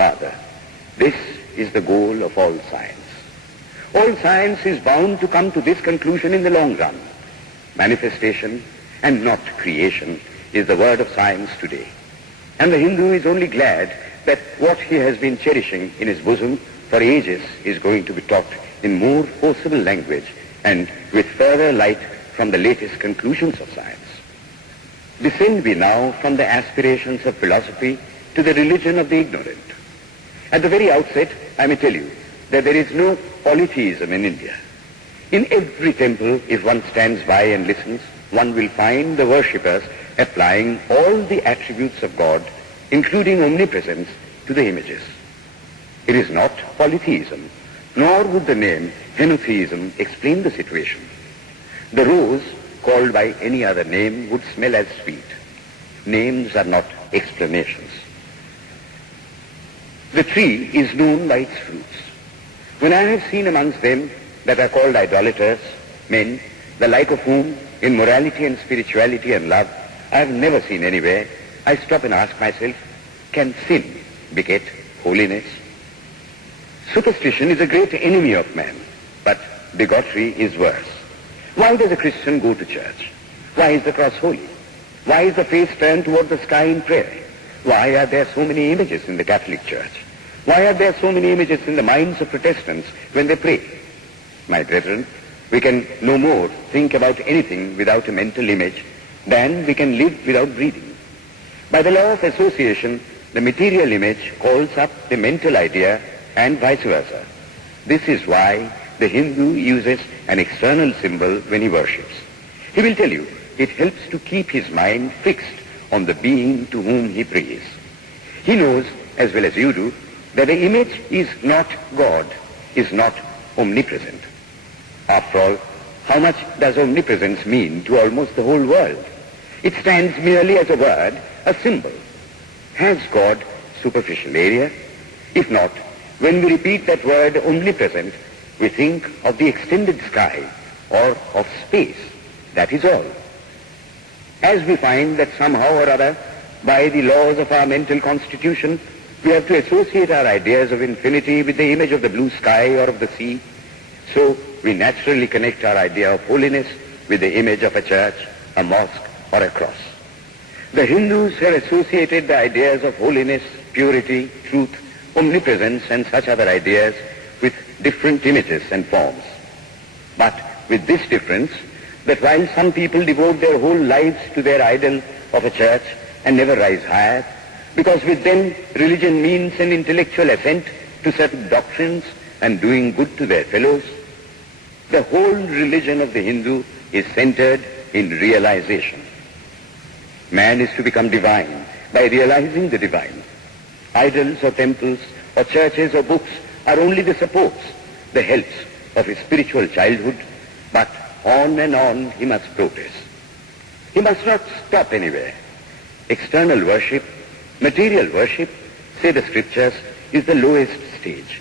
Father. This is the goal of all science. All science is bound to come to this conclusion in the long run. Manifestation and not creation is the word of science today. And the Hindu is only glad that what he has been cherishing in his bosom for ages is going to be taught in more forcible language and with further light from the latest conclusions of science. Descend we now from the aspirations of philosophy to the religion of the ignorant. At the very outset, I may tell you that there is no polytheism in India. In every temple, if one stands by and listens, one will find the worshippers applying all the attributes of God, including omnipresence, to the images. It is not polytheism, nor would the name henotheism explain the situation. The rose, called by any other name, would smell as sweet. Names are not explanations. The tree is known by its fruits. When I have seen amongst them that are called idolaters, men, the like of whom in morality and spirituality and love I have never seen anywhere, I stop and ask myself, can sin beget holiness? Superstition is a great enemy of man, but bigotry is worse. Why does a Christian go to church? Why is the cross holy? Why is the face turned toward the sky in prayer? Why are there so many images in the Catholic Church? Why are there so many images in the minds of Protestants when they pray? My brethren, we can no more think about anything without a mental image than we can live without breathing. By the law of association, the material image calls up the mental idea and vice versa. This is why the Hindu uses an external symbol when he worships. He will tell you it helps to keep his mind fixed on the being to whom he prays. He knows, as well as you do, that the image is not God, is not omnipresent. After all, how much does omnipresence mean to almost the whole world? It stands merely as a word, a symbol. Has God superficial area? If not, when we repeat that word omnipresent, we think of the extended sky or of space. That is all. As we find that somehow or other, by the laws of our mental constitution, we have to associate our ideas of infinity with the image of the blue sky or of the sea, so we naturally connect our idea of holiness with the image of a church, a mosque, or a cross. The Hindus have associated the ideas of holiness, purity, truth, omnipresence, and such other ideas with different images and forms. But with this difference, that while some people devote their whole lives to their idol of a church and never rise higher, because with them religion means an intellectual assent to certain doctrines and doing good to their fellows, the whole religion of the Hindu is centered in realization. Man is to become divine by realizing the divine. Idols or temples or churches or books are only the supports, the helps of his spiritual childhood, but on and on he must progress. He must not stop anywhere. External worship, material worship, say the scriptures, is the lowest stage.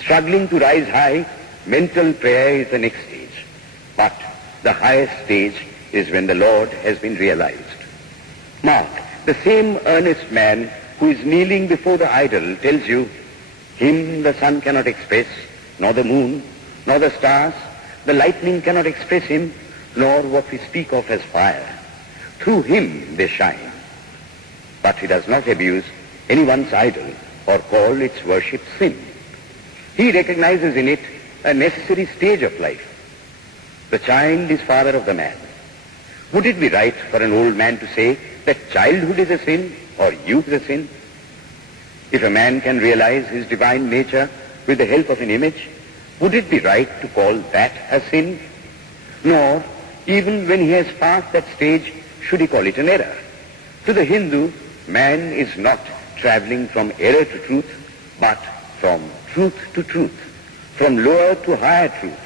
Struggling to rise high, mental prayer is the next stage. But the highest stage is when the Lord has been realized. Mark, the same earnest man who is kneeling before the idol tells you, him the sun cannot express, nor the moon, nor the stars, the lightning cannot express him, nor what we speak of as fire. Through him they shine. But he does not abuse anyone's idol or call its worship sin. He recognizes in it a necessary stage of life. The child is father of the man. Would it be right for an old man to say that childhood is a sin or youth is a sin? If a man can realize his divine nature with the help of an image, would it be right to call that a sin? Nor, even when he has passed that stage, should he call it an error. To the Hindu, man is not traveling from error to truth, but from truth to truth, from lower to higher truth.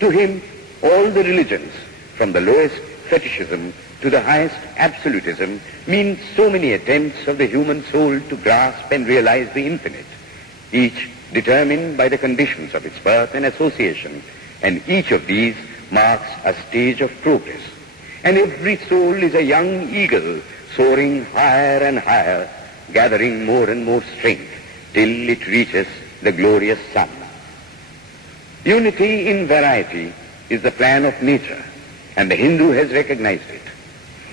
To him, all the religions, from the lowest fetishism to the highest absolutism, mean so many attempts of the human soul to grasp and realize the infinite, each determined by the conditions of its birth and association, and each of these marks a stage of progress. And every soul is a young eagle soaring higher and higher, gathering more and more strength, till it reaches the glorious sun. Unity in variety is the plan of nature, and the Hindu has recognized it.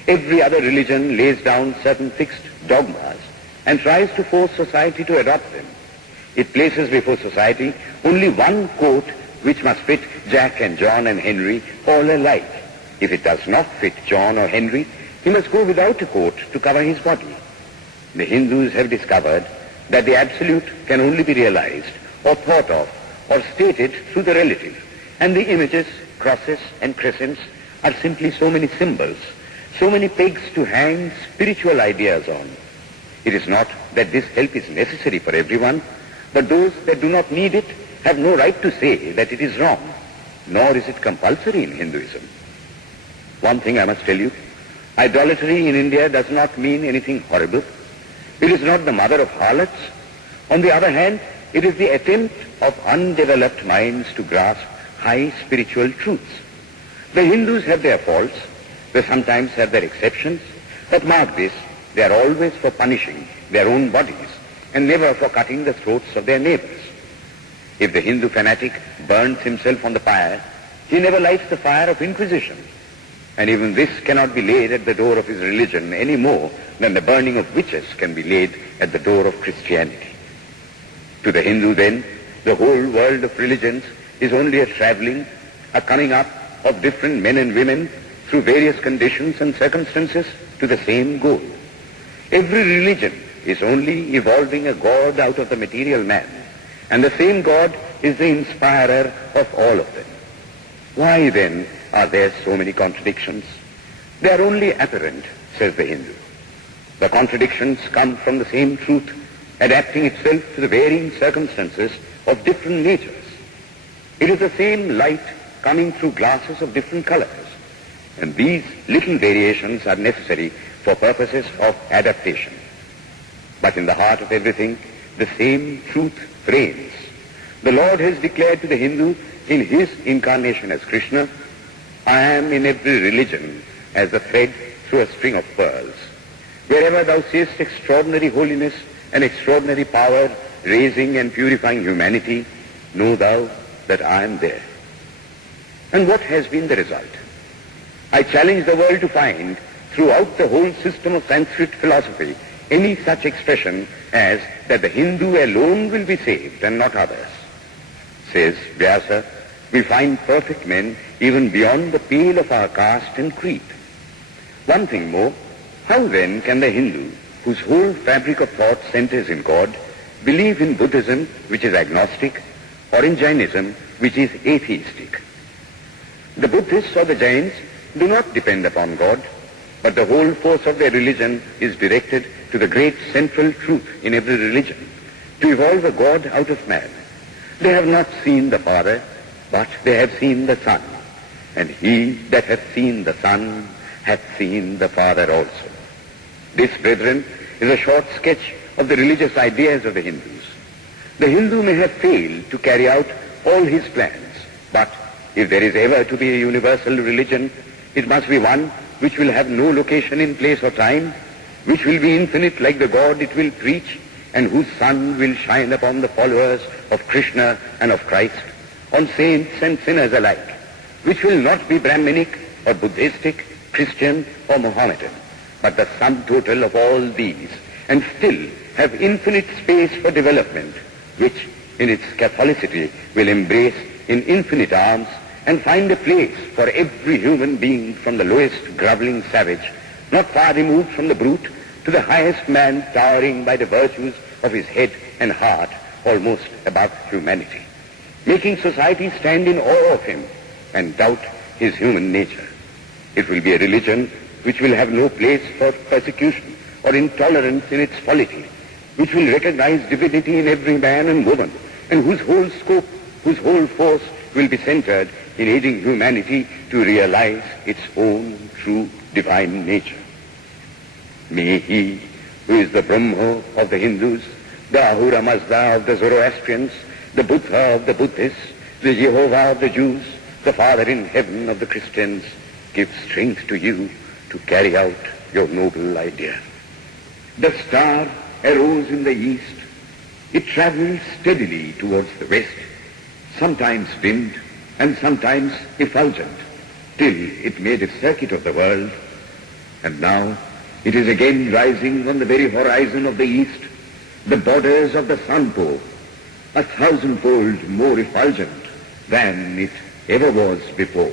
Every other religion lays down certain fixed dogmas and tries to force society to adopt them. It places before society only one coat which must fit Jack and John and Henry all alike. If it does not fit John or Henry, he must go without a coat to cover his body. The Hindus have discovered that the absolute can only be realized or thought of or stated through the relative, and the images, crosses and crescents are simply so many symbols, so many pegs to hang spiritual ideas on. It is not that this help is necessary for everyone, but those that do not need it have no right to say that it is wrong, nor is it compulsory in Hinduism. One thing I must tell you, idolatry in India does not mean anything horrible. It is not the mother of harlots. On the other hand, it is the attempt of undeveloped minds to grasp high spiritual truths. The Hindus have their faults, they sometimes have their exceptions, but mark this, they are always for punishing their own bodies and never for cutting the throats of their neighbors. If the Hindu fanatic burns himself on the pyre, he never lights the fire of Inquisition. And even this cannot be laid at the door of his religion any more than the burning of witches can be laid at the door of Christianity. To the Hindu, then, the whole world of religions is only a traveling, a coming up of different men and women through various conditions and circumstances to the same goal. Every religion is only evolving a God out of the material man, and the same God is the inspirer of all of them. Why then are there so many contradictions? They are only apparent, says the Hindu. The contradictions come from the same truth, adapting itself to the varying circumstances of different natures. It is the same light coming through glasses of different colors, and these little variations are necessary for purposes of adaptation. But in the heart of everything, the same truth reigns. The Lord has declared to the Hindu in his incarnation as Krishna, I am in every religion as a thread through a string of pearls. Wherever thou seest extraordinary holiness and extraordinary power raising and purifying humanity, know thou that I am there. And what has been the result? I challenge the world to find throughout the whole system of Sanskrit philosophy any such expression as that the Hindu alone will be saved and not others. Says Vyasa, we find perfect men even beyond the pale of our caste and creed. One thing more, how then can the Hindu, whose whole fabric of thought centers in God, believe in Buddhism, which is agnostic, or in Jainism, which is atheistic? The Buddhists or the Jains do not depend upon God, but the whole force of their religion is directed to the great central truth in every religion, to evolve a God out of man. They have not seen the Father, but they have seen the Son, and he that hath seen the Son hath seen the Father also. This, brethren, is a short sketch of the religious ideas of the Hindus. The Hindu may have failed to carry out all his plans, but if there is ever to be a universal religion, it must be one which will have no location in place or time, which will be infinite like the God it will preach, and whose sun will shine upon the followers of Krishna and of Christ, on saints and sinners alike, which will not be Brahminic or Buddhistic, Christian or Mohammedan, but the sum total of all these, and still have infinite space for development, which in its Catholicity will embrace in infinite arms and find a place for every human being, from the lowest groveling savage, not far removed from the brute, to the highest man towering by the virtues of his head and heart almost above humanity, making society stand in awe of him and doubt his human nature. It will be a religion which will have no place for persecution or intolerance in its polity, which will recognize divinity in every man and woman, and whose whole scope, whose whole force will be centered in aiding humanity to realize its own true divine nature. May he, who is the Brahma of the Hindus, the Ahura Mazda of the Zoroastrians, the Buddha of the Buddhists, the Jehovah of the Jews, the Father in heaven of the Christians, give strength to you to carry out your noble idea. The star arose in the east, It traveled steadily towards the west, sometimes dimmed and sometimes effulgent, till it made a circuit of the world, and now it is again rising on the very horizon of the east, the borders of the sun pole, 1,000-fold more effulgent than it ever was before.